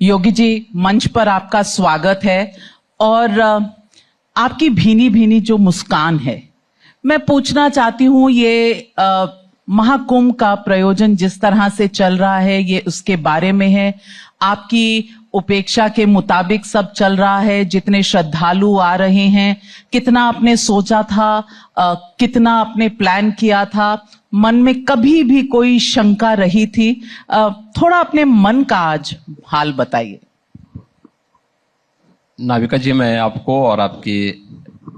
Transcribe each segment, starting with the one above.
योगी जी, मंच पर आपका स्वागत है। और आपकी भीनी भीनी जो मुस्कान है, मैं पूछना चाहती हूँ, ये महाकुंभ का प्रयोजन जिस तरह से चल रहा है, ये उसके बारे में है। आपकी उपेक्षा के मुताबिक सब चल रहा है। जितने श्रद्धालु आ रहे हैं, कितना आपने सोचा था, कितना आपने प्लान किया था, मन में कभी भी कोई शंका रही थी? थोड़ा अपने मन का आज हाल बताइए। नाविका जी, मैं आपको और आपकी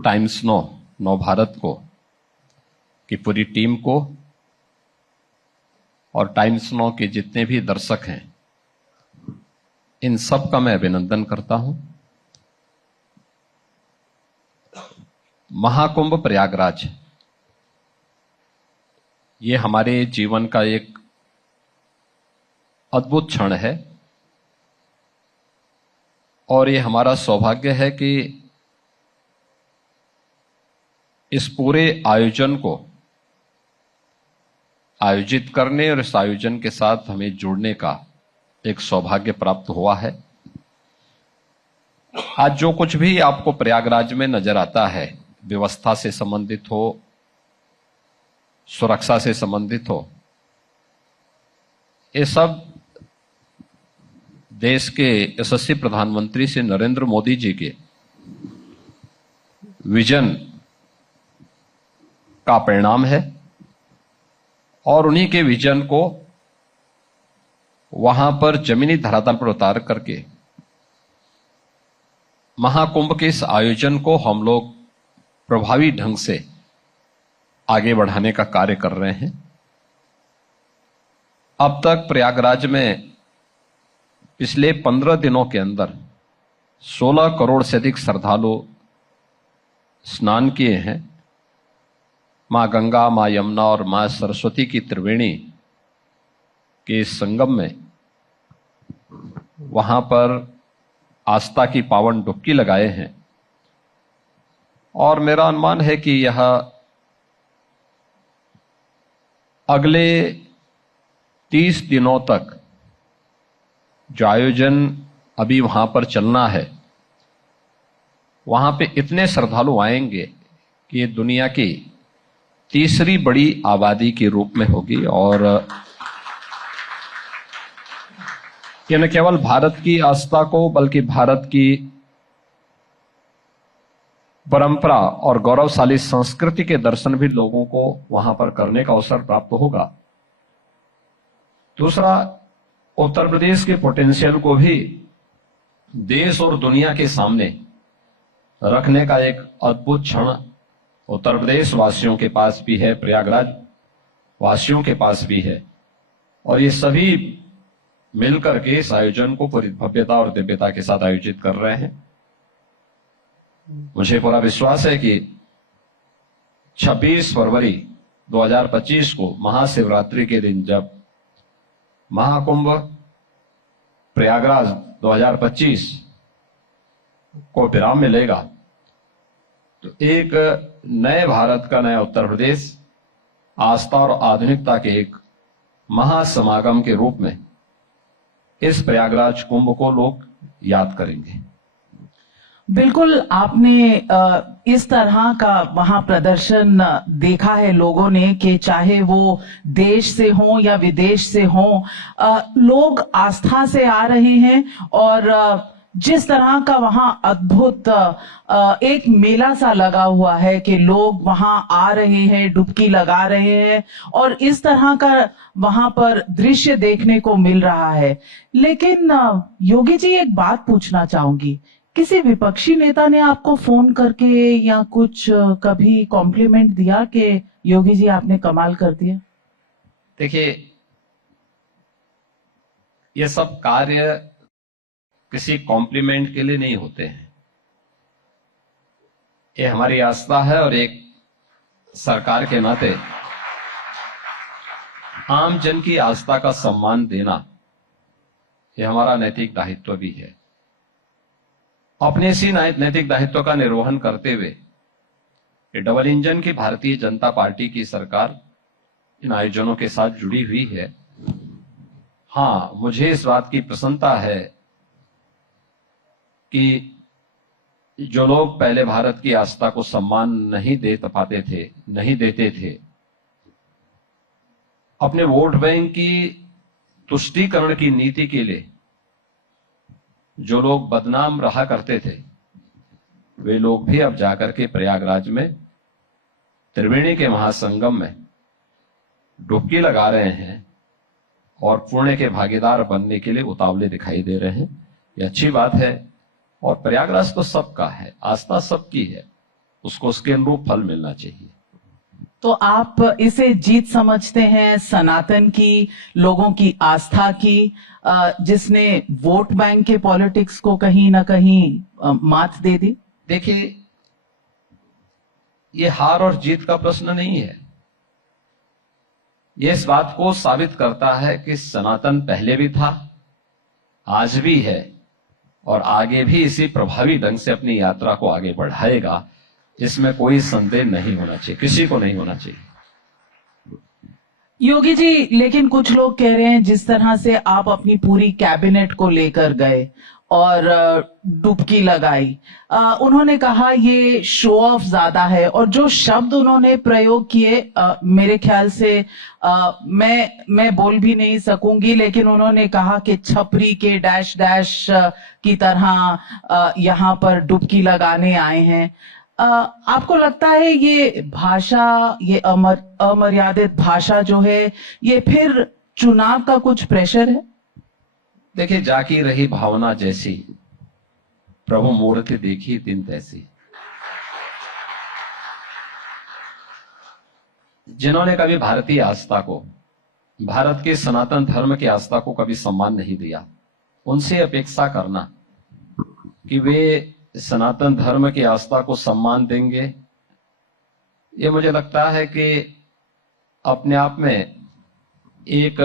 टाइम्स नौ भारत को की पूरी टीम को और टाइम्स नौ के जितने भी दर्शक हैं, इन सब का मैं अभिनंदन करता हूं। महाकुंभ प्रयागराज ये हमारे जीवन का एक अद्भुत क्षण है और ये हमारा सौभाग्य है कि इस पूरे आयोजन को आयोजित करने और इस आयोजन के साथ हमें जुड़ने का एक सौभाग्य प्राप्त हुआ है। आज जो कुछ भी आपको प्रयागराज में नजर आता है, व्यवस्था से संबंधित हो, सुरक्षा से संबंधित हो, ये सब देश के यशस्वी प्रधानमंत्री श्री नरेंद्र मोदी जी के विजन का परिणाम है और उन्हीं के विजन को वहां पर जमीनी धरातल पर उतार करके महाकुंभ के इस आयोजन को हम लोग प्रभावी ढंग से आगे बढ़ाने का कार्य कर रहे हैं। अब तक प्रयागराज में पिछले 15 दिनों के अंदर 16 करोड़ से अधिक श्रद्धालु स्नान किए हैं। मां गंगा, मां यमुना और मां सरस्वती की त्रिवेणी के इस संगम में वहां पर आस्था की पावन डुबकी लगाए हैं और मेरा अनुमान है कि यह अगले 30 दिनों तक जो आयोजन अभी वहां पर चलना है, वहां पे इतने श्रद्धालु आएंगे कि ये दुनिया की तीसरी बड़ी आबादी के रूप में होगी और ये न केवल भारत की आस्था को बल्कि भारत की परंपरा और गौरवशाली संस्कृति के दर्शन भी लोगों को वहां पर करने का अवसर प्राप्त होगा। दूसरा, उत्तर प्रदेश के पोटेंशियल को भी देश और दुनिया के सामने रखने का एक अद्भुत क्षण उत्तर प्रदेश वासियों के पास भी है, प्रयागराज वासियों के पास भी है और ये सभी मिलकर के इस आयोजन को पूरी भव्यता और दिव्यता के साथ आयोजित कर रहे हैं। मुझे पूरा विश्वास है कि 26 फरवरी 2025 को महाशिवरात्रि के दिन जब महाकुंभ प्रयागराज 2025 को विराम मिलेगा, तो एक नए भारत का, नया उत्तर प्रदेश आस्था और आधुनिकता के एक महासमागम के रूप में इस प्रयागराज कुंभ को लोग याद करेंगे। बिल्कुल, आपने इस तरह का वहां प्रदर्शन देखा है लोगों ने कि चाहे वो देश से हो या विदेश से हो, लोग आस्था से आ रहे हैं और जिस तरह का वहां अद्भुत एक मेला सा लगा हुआ है कि लोग वहां आ रहे हैं, डुबकी लगा रहे हैं और इस तरह का वहां पर दृश्य देखने को मिल रहा है। लेकिन योगी जी, एक बात पूछना चाहूंगी, किसी विपक्षी नेता ने आपको फोन करके या कुछ कभी कॉम्प्लीमेंट दिया कि योगी जी आपने कमाल कर दिया? देखिए, ये सब कार्य किसी कॉम्प्लीमेंट के लिए नहीं होते हैं। ये हमारी आस्था है और एक सरकार के नाते आम जन की आस्था का सम्मान देना, ये हमारा नैतिक दायित्व भी है। अपने इसी नैतिक दायित्व का निर्वहन करते हुए ये डबल इंजन की भारतीय जनता पार्टी की सरकार इन आयोजनों के साथ जुड़ी हुई है। हाँ, मुझे इस बात की प्रसन्नता है कि जो लोग पहले भारत की आस्था को सम्मान नहीं दे पाते थे, नहीं देते थे, अपने वोट बैंक की तुष्टीकरण की नीति के लिए जो लोग बदनाम रहा करते थे, वे लोग भी अब जाकर के प्रयागराज में त्रिवेणी के महासंगम में डुबकी लगा रहे हैं और पुण्य के भागीदार बनने के लिए उतावले दिखाई दे रहे हैं। ये अच्छी बात है और प्रयागराज तो सबका है, आस्था सबकी है, उसको उसके अनुरूप फल मिलना चाहिए। तो आप इसे जीत समझते हैं सनातन की, लोगों की आस्था की, जिसने वोट बैंक के पॉलिटिक्स को कहीं ना कहीं मात दे दी? देखिए, ये हार और जीत का प्रश्न नहीं है। ये इस बात को साबित करता है कि सनातन पहले भी था, आज भी है और आगे भी इसी प्रभावी ढंग से अपनी यात्रा को आगे बढ़ाएगा। इसमें कोई संदेह नहीं होना चाहिए, किसी को नहीं होना चाहिए। योगी जी, लेकिन कुछ लोग कह रहे हैं जिस तरह से आप अपनी पूरी कैबिनेट को लेकर गए और डुबकी लगाई, उन्होंने कहा ये शो ऑफ ज्यादा है और जो शब्द उन्होंने प्रयोग किए, मेरे ख्याल से मैं बोल भी नहीं सकूंगी, लेकिन उन्होंने कहा कि छपरी के डैश डैश की तरह यहाँ पर डुबकी लगाने आए हैं। आपको लगता है ये भाषा, ये अमर्यादित भाषा जो है, ये फिर चुनाव का कुछ प्रेशर है? देखिए, जाकी रही भावना जैसी, प्रभु मूर्ति देखी दिन तैसी। जिन्होंने कभी भारतीय आस्था को, भारत के सनातन धर्म की आस्था को कभी सम्मान नहीं दिया, उनसे अपेक्षा करना कि वे सनातन धर्म की आस्था को सम्मान देंगे, ये मुझे लगता है कि अपने आप में एक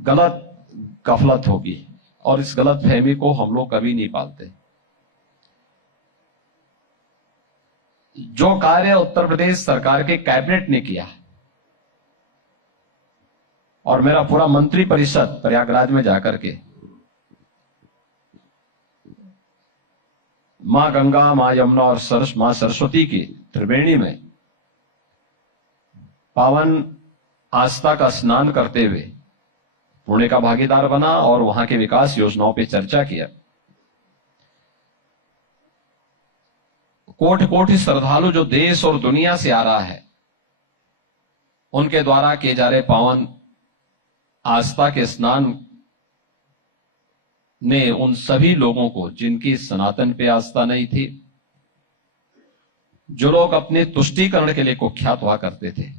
गलत गफलत होगी और इस गलत फहमी को हम लोग कभी नहीं पालते। जो कार्य उत्तर प्रदेश सरकार के कैबिनेट ने किया और मेरा पूरा मंत्री परिषद प्रयागराज में जाकर के मां गंगा, मां यमुना और मां सरस्वती की त्रिवेणी में पावन आस्था का स्नान करते हुए पुण्य का भागीदार बना और वहां के विकास योजनाओं पे चर्चा किया। कोटि कोटि श्रद्धालु जो देश और दुनिया से आ रहा है, उनके द्वारा किए जा रहे पावन आस्था के स्नान ने उन सभी लोगों को, जिनकी सनातन पे आस्था नहीं थी, जो लोग अपने तुष्टीकरण के लिए कुख्यात हुआ करते थे,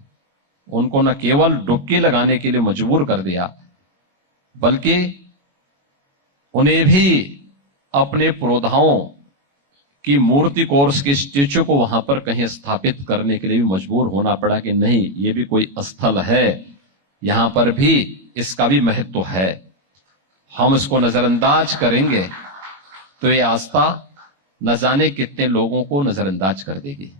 उनको न केवल डुबकी लगाने के लिए मजबूर कर दिया, बल्कि उन्हें भी अपने पुरोधाओं की मूर्ति को और उसके स्टेच्यू को वहां पर कहीं स्थापित करने के लिए भी मजबूर होना पड़ा कि नहीं, ये भी कोई स्थल है, यहां पर भी इसका भी महत्व है, हम इसको नजरअंदाज करेंगे तो ये आस्था न जाने कितने लोगों को नजरअंदाज कर देगी।